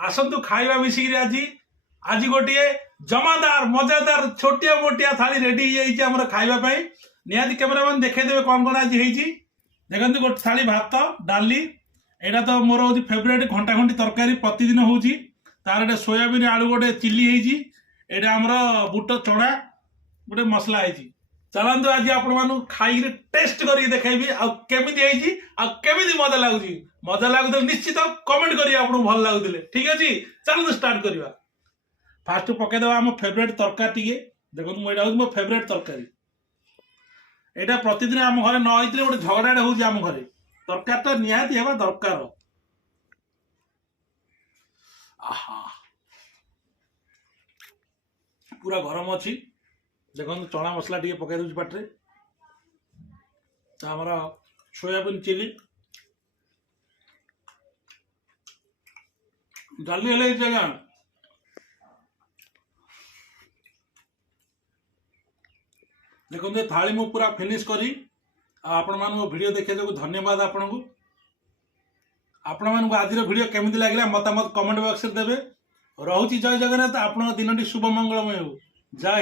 आसतु खाइबा मिसिक आज आज गोटे जमादार मजादार छोटिया मोटिया थाली रेडी हो खाइबा निहाती कैमेरामैन देखदेवे कौन कौन आज देखते गोटे थाली भात डाली एटा तो मोर हूँ फेवरेट घंटा घंटी तरकारी प्रतिदिन होची तार एटा सोयाबीन आलू गोटे चिली एटा आमर बुट चढ़ा गोटे मसला है चलतु आज आपण खाई टेस्ट करके देखी आमी मजा लगुच मजा लगुले निश्चित कमेंट करिए आपको भल लगुले ठीक अच्छे चलते स्टार्ट करवा फास्ट पकईदे आम फेवरेट तरकारी टे देखो मुझे मो फेवरेट तरकारी एटा प्रतिदिन आम घरे न होते गोटे झगड़ाटे हो आम घरे तरकारी निहाती हेबा दरकार आहा पूरा गरम अच्छी देखो चना मसला टे पकई दूसरी पाटे आमर सोयाबीन चिली डाली हेल्ले जगह देखो थाली मु पूरा फिनिश करी आपण मान वीडियो देखा जो धन्यवाद आपण को आज वीडियो केमिति लागला मतामत कमेंट बॉक्स रे देबे। रहुची जय जगन्नाथ। आपण दिनटी शुभ मंगलमय हो। जय